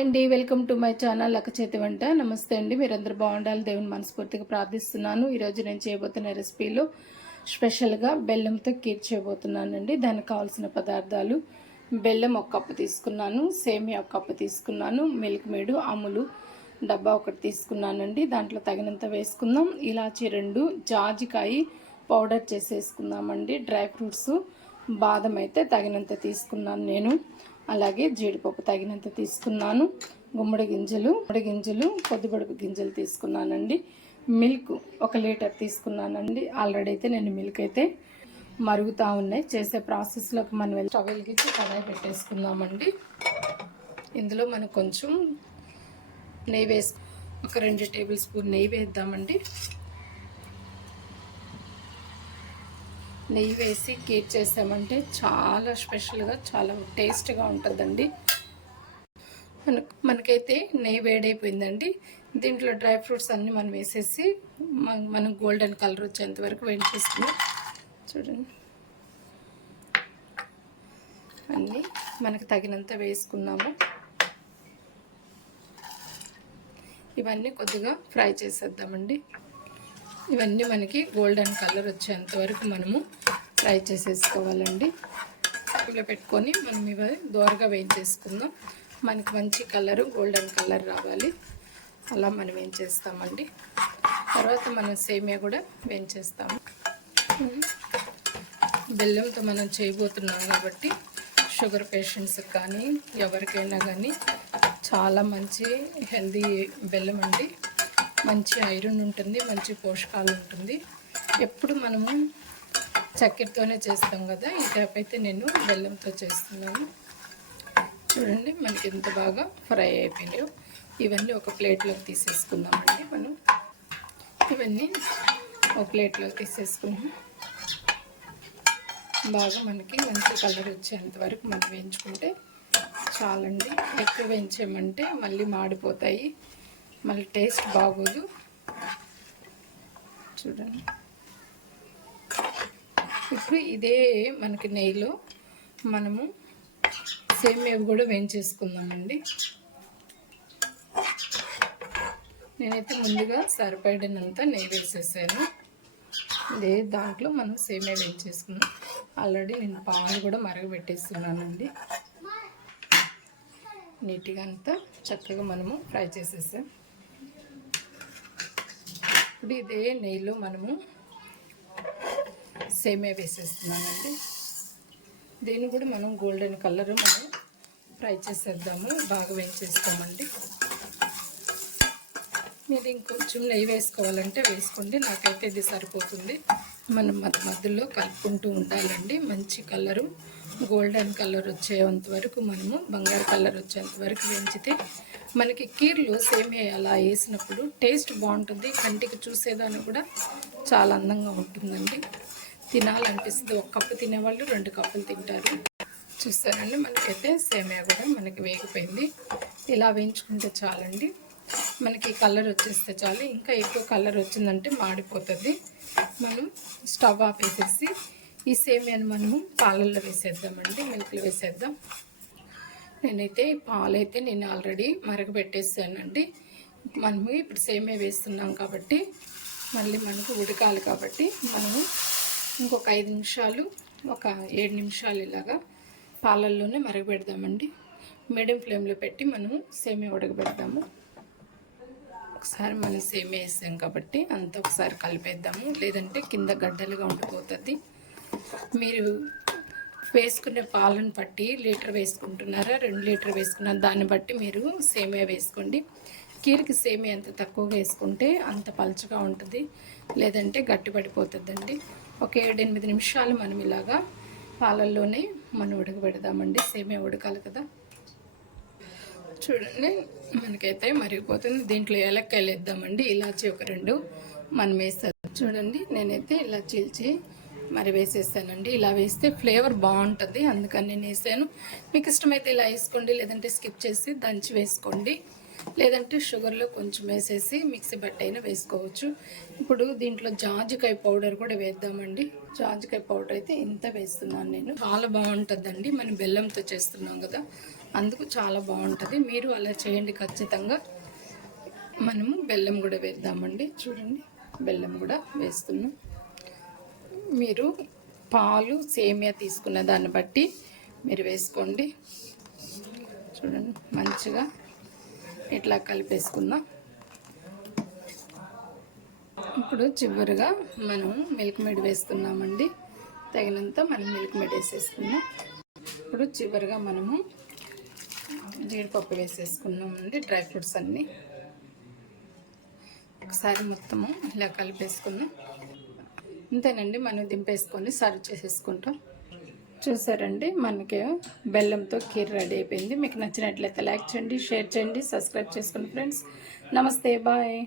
అండి welcome to my channel అక్క చేతి వంట. నమస్తే అండి, మీరందరూ బాగుండాలి దేవుని మనస్ఫూర్తిగా ప్రార్థిస్తున్నాను. ఈరోజు నేను చేయబోతున్న రెసిపీలో స్పెషల్గా బెల్లంతో కీర్ చేయబోతున్నానండి. దానికి కావాల్సిన పదార్థాలు: బెల్లం 1 కప్పు తీసుకున్నాను, సేమియా 1 కప్పు తీసుకున్నాను, మిల్క్ మేడు అములు డబ్బా 1 తీసుకున్నానండి. దాంట్లో తగినంత వేసుకుందాం. ఇలాచి 2, జాజికాయ పౌడర్ చేసేసుకుందామండి. డ్రై ఫ్రూట్స్ బాదం అయితే తగినంత తీసుకున్నాను నేను. అలాగే జీడిపప్పు తగినంత తీసుకున్నాను. గుమ్మడి గింజలు పొద్దుబడుపు గింజలు తీసుకున్నానండి. మిల్క్ 1 లీటర్ తీసుకున్నానండి. ఆల్రెడీ అయితే నేను మిల్క్ అయితే మరుగుతూ ఉన్నాయి. చేసే ప్రాసెస్లోకి మనం స్టవ్ వెలిగించి కడాయి పెట్టేసుకుందామండి. ఇందులో మనం కొంచెం నెయ్యి వేసి ఒక 2 టేబుల్ స్పూన్ నెయ్యి వేద్దామండి. నెయ్యి వేసి కీర్ చేసామంటే చాలా స్పెషల్గా చాలా టేస్ట్గా ఉంటుందండి. మనకైతే నెయ్యి వేడైపోయిందండి. దీంట్లో డ్రై ఫ్రూట్స్ అన్నీ మనం వేసేసి మనం గోల్డెన్ కలర్ వచ్చేంత వరకు వేయించేసుకుని చూడండి. అన్నీ మనకు తగినంత వేసుకున్నాము. ఇవన్నీ కొద్దిగా ఫ్రై చేసేద్దామండి. ఇవన్నీ మనకి గోల్డెన్ కలర్ వచ్చేంత వరకు మనము ఫ్రై చేసేసుకోవాలండి. ఇలా పెట్టుకొని మనం ఇవి దోరగా వేయించేసుకుందాం. మనకి మంచి కలరు గోల్డెన్ కలర్ రావాలి, అలా మనం వేయించేస్తామండి. తర్వాత మనం సేమియా కూడా వేయించేస్తాము. బెల్లంతో మనం చేయబోతున్నాం కాబట్టి షుగర్ పేషెంట్స్కి కానీ ఎవరికైనా కానీ చాలా మంచి హెల్దీ బెల్లం అండి. మంచి ఐరన్ ఉంటుంది, మంచి పోషకాలు ఉంటుంది. ఎప్పుడు మనము చక్కెరతోనే చేస్తాం కదా, ఈ టైప్ అయితే నేను బెల్లంతో చేస్తున్నాను. చూడండి మనకి ఎంత బాగా ఫ్రై అయిపోయినాయో. ఇవన్నీ ఒక ప్లేట్లోకి తీసేసుకుందామండి. మనం ఇవన్నీ ఒక ప్లేట్లోకి తీసేసుకున్నాం. బాగా మనకి మంచి కలర్ వచ్చేంత వరకు మనం వేయించుకుంటే చాలండి. ఎక్కువ వేయించామంటే మళ్ళీ మాడిపోతాయి, మళ్ళీ టేస్ట్ బాగోదు. చూడండి, ఇప్పుడు ఇదే మనకి నెయ్యిలో మనము సేమియా కూడా వేయించేసుకుందామండి. నేనైతే ముందుగా సరిపడినంత నెయ్యి వేసేసాను. ఇదే దాంట్లో మనం సేమియా వేయించేసుకున్నాం. ఆల్రెడీ నేను పాలు కూడా మరగబెట్టేస్తున్నానండి. నీట్గా అంతా చక్కగా మనము ఫ్రై చేసేసాం. ఇప్పుడు ఇదే నెయ్యిలో మనము సేమియా వేసేస్తున్నానండి. దీన్ని కూడా మనం గోల్డెన్ కలర్ మనం ఫ్రై చేసేద్దాము, బాగా వేయించేస్తామండి. మీరు ఇంకొంచెం నెయ్యి వేసుకోవాలంటే వేసుకోండి, నాకైతే ఇది సరిపోతుంది. మనం మధ్యలో కలుపుకుంటూ ఉండాలండి. మంచి కలరు గోల్డెన్ కలర్ వచ్చేంత వరకు మనము బంగారు కలర్ వచ్చేంత వరకు వేయించితే మనకి కీర్లు సేమియా అలా వేసినప్పుడు టేస్ట్ బాగుంటుంది. కంటికి చూసేదాన్ని కూడా చాలా అందంగా ఉంటుందండి. తినాలనిపిస్తుంది. 1 కప్పు తినేవాళ్ళు 2 కప్పులు తింటారు. చూస్తారండి, మనకైతే సేమియా కూడా మనకి వేగిపోయింది. ఇలా వేయించుకుంటే చాలండి. మనకి కలర్ వచ్చేస్తే చాలు. ఇంకా ఎక్కువ కలర్ వచ్చిందంటే మాడిపోతుంది. మనం స్టవ్ ఆపేసేసి ఈ సేమియాను మనము పాలల్లో వేసేద్దామండి, మిల్క్లో వేసేద్దాం. నేనైతే పాలైతే నేను ఆల్రెడీ మరగబెట్టేసానండి. మనము ఇప్పుడు సేమియా వేస్తున్నాం కాబట్టి మళ్ళీ మనకు ఉడకాలి కాబట్టి మనము ఇంకొక 5 నిమిషాలు, ఒక 7 నిమిషాలు ఇలాగా పాలల్లోనే మరగబెడదామండి. మీడియం ఫ్లేమ్లో పెట్టి మనము సేమియా ఉడకబెడదాము. ఒకసారి మనం సేమియా వేసాం కాబట్టి అంతా ఒకసారి కలిపేద్దాము, లేదంటే కింద గడ్డలుగా ఉండిపోతుంది. మీరు వేసుకునే పాలను బట్టి లీటర్ వేసుకుంటున్నారా 2 లీటర్ వేసుకున్నారా దాన్ని బట్టి మీరు సేమియా వేసుకోండి. కీరికి సేమియా ఎంత తక్కువగా వేసుకుంటే అంత పలుచగా ఉంటుంది, లేదంటే గట్టి పడిపోతుందండి. ఒక 7-8 నిమిషాలు మనం ఇలాగా పాలల్లోనే మనం ఉడకబెడదామండి. సేమియా ఉడకాలి కదా. చూడండి, మనకైతే మరిగిపోతుంది. దీంట్లో ఏలక్కాయలు వేద్దామండి. ఇలాచి ఒక 2 మనం వేస్తాం. చూడండి, నేనైతే ఇలా చీల్చి మరి వేసేస్తానండి. ఇలా వేస్తే ఫ్లేవర్ బాగుంటుంది, అందుకని నేను వేసాను. మీకు ఇష్టమైతే ఇలా వేసుకోండి, లేదంటే స్కిప్ చేసి దంచి వేసుకోండి, లేదంటే షుగర్లో కొంచెం వేసేసి మిక్సీ బట్టైనా వేసుకోవచ్చు. ఇప్పుడు దీంట్లో జాజికాయ పౌడర్ కూడా వేద్దామండి. జాజికాయ పౌడర్ అయితే ఇంత వేస్తున్నాను నేను. చాలా బాగుంటుందండి. మనం బెల్లంతో చేస్తున్నాం కదా, అందుకు చాలా బాగుంటుంది. మీరు అలా చేయండి ఖచ్చితంగా. మనము బెల్లం కూడా వేద్దామండి. చూడండి, బెల్లం కూడా వేస్తున్నాం. మీరు పాలు సేమియా తీసుకున్న దాన్ని బట్టి మీరు వేసుకోండి. చూడండి, మంచిగా ఇట్లా కలిపేసుకుందాం. ఇప్పుడు చివరిగా మనం మిల్క్ మేడ్ వేస్తున్నామండి. తగినంత మనం మిల్క్ మేడ్ వేసేసుకున్నాం. ఇప్పుడు చివరిగా మనము జీడిపప్పు వేసేసుకున్నామండి. డ్రై ఫ్రూట్స్ అన్నీ ఒకసారి మొత్తము ఇలా కలిపేసుకుందాం. అంతేనండి, మనం దింపేసుకొని సర్వ్ చేసేసుకుంటాం. చూసారండి, మనకి బెల్లంతో కీర్ రెడీ అయిపోయింది. మీకు నచ్చినట్లయితే లైక్ చేయండి, షేర్ చేయండి, సబ్స్క్రైబ్ చేసుకోండి ఫ్రెండ్స్. నమస్తే, బాయ్.